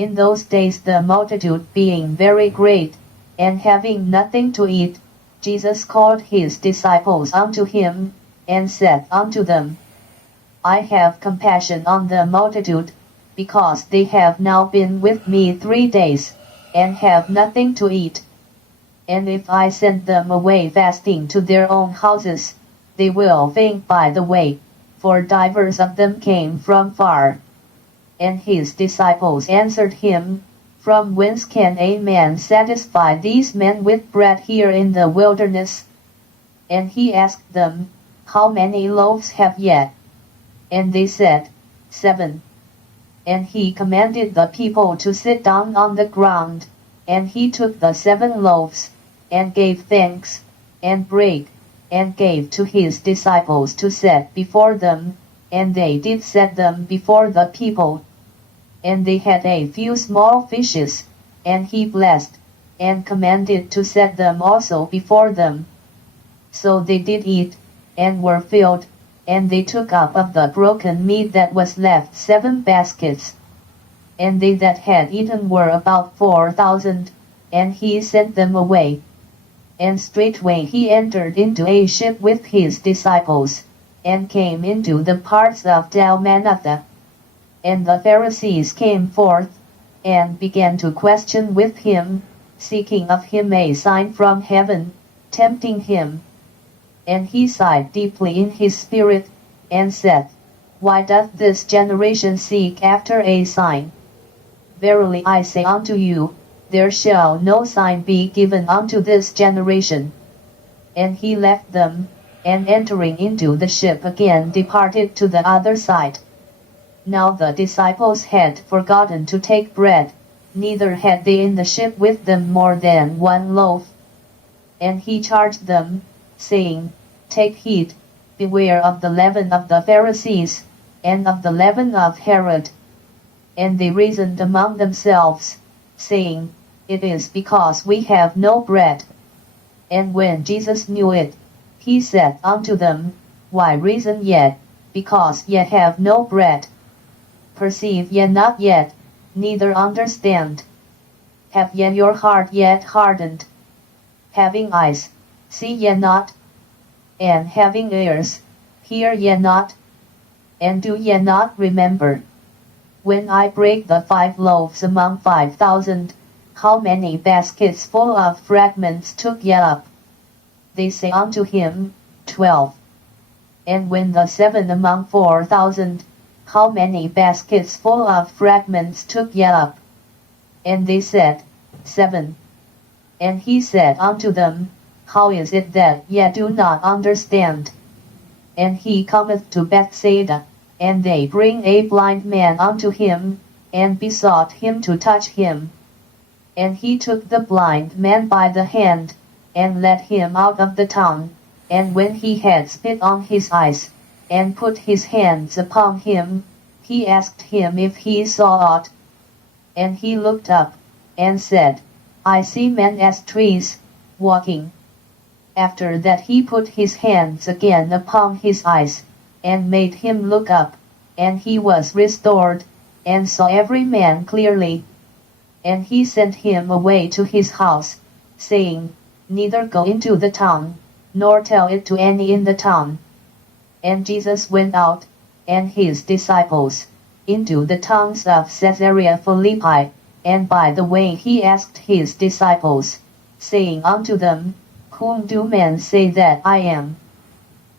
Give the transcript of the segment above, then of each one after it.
In those days the multitude being very great, and having nothing to eat, Jesus called his disciples unto him, and said unto them, I have compassion on the multitude, because they have now been with me 3 days, and have nothing to eat. And if I send them away fasting to their own houses, they will faint by the way, for divers of them came from far. And his disciples answered him, From whence can a man satisfy these men with bread here in the wilderness? And he asked them, How many loaves have ye? And they said, 7. And he commanded the people to sit down on the ground, and he took the 7 loaves, and gave thanks, and brake, and gave to his disciples to set before them, and they did set them before the people. And they had a few small fishes, and he blessed, and commanded to set them also before them. So they did eat, and were filled, and they took up of the broken meat that was left 7 baskets. And they that had eaten were about 4,000, and he sent them away. And straightway he entered into a ship with his disciples, and came into the parts of Dalmanutha. And the Pharisees came forth, and began to question with him, seeking of him a sign from heaven, tempting him. And he sighed deeply in his spirit, and said, Why doth this generation seek after a sign? Verily I say unto you, there shall no sign be given unto this generation. And he left them, and entering into the ship again departed to the other side. Now the disciples had forgotten to take bread, neither had they in the ship with them more than 1 loaf. And he charged them, saying, Take heed, beware of the leaven of the Pharisees, and of the leaven of Herod. And they reasoned among themselves, saying, It is because we have no bread. And when Jesus knew it, he said unto them, Why reason ye, because ye have no bread? Perceive ye not yet, neither understand? Have ye your heart yet hardened? Having eyes, see ye not? And having ears, hear ye not? And do ye not remember? When I brake the 5 loaves among 5,000, how many baskets full of fragments took ye up? They say unto him, 12. And when the 7 among 4,000, how many baskets full of fragments took ye up? And they said, 7. And he said unto them, How is it that ye do not understand? And he cometh to Bethsaida, and they bring a blind man unto him, and besought him to touch him. And he took the blind man by the hand, and led him out of the town, and when he had spit on his eyes, and put his hands upon him, he asked him if he saw aught. And he looked up, and said, I see men as trees, walking. After that he put his hands again upon his eyes, and made him look up, and he was restored, and saw every man clearly. And he sent him away to his house, saying, Neither go into the town, nor tell it to any in the town. And Jesus went out, and his disciples, into the towns of Caesarea Philippi, and by the way he asked his disciples, saying unto them, Whom do men say that I am?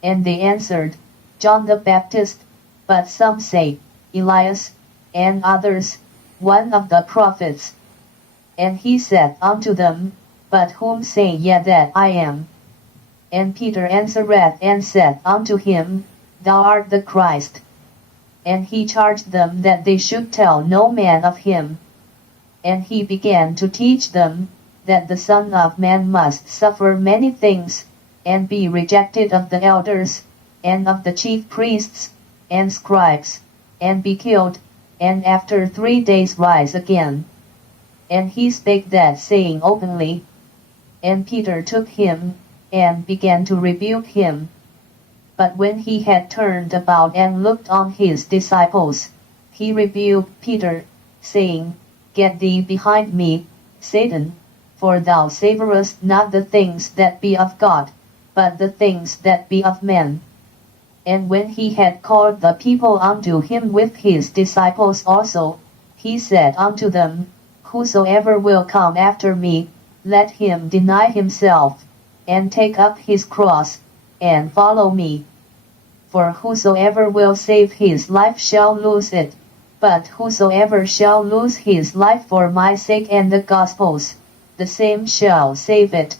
And they answered, John the Baptist, but some say, Elias, and others, one of the prophets. And he said unto them, But whom say ye that I am? And Peter answered and said unto him, Thou art the Christ. And he charged them that they should tell no man of him. And he began to teach them, that the Son of Man must suffer many things, and be rejected of the elders, and of the chief priests, and scribes, and be killed, and after 3 days rise again. And he spake that saying openly. And Peter took him, and began to rebuke him. But when he had turned about and looked on his disciples, he rebuked Peter, saying, Get thee behind me, Satan, for thou savorest not the things that be of God, but the things that be of men. And when he had called the people unto him with his disciples also, he said unto them, Whosoever will come after me, let him deny himself, and take up his cross, and follow me. For whosoever will save his life shall lose it, but whosoever shall lose his life for my sake and the gospel's, the same shall save it.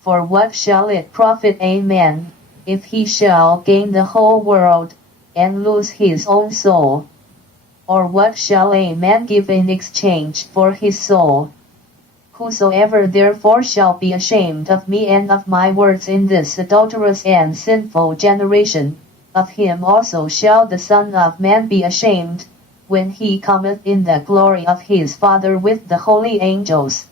For what shall it profit a man, if he shall gain the whole world, and lose his own soul? Or what shall a man give in exchange for his soul? Whosoever therefore shall be ashamed of me and of my words in this adulterous and sinful generation, of him also shall the Son of Man be ashamed, when he cometh in the glory of his Father with the holy angels.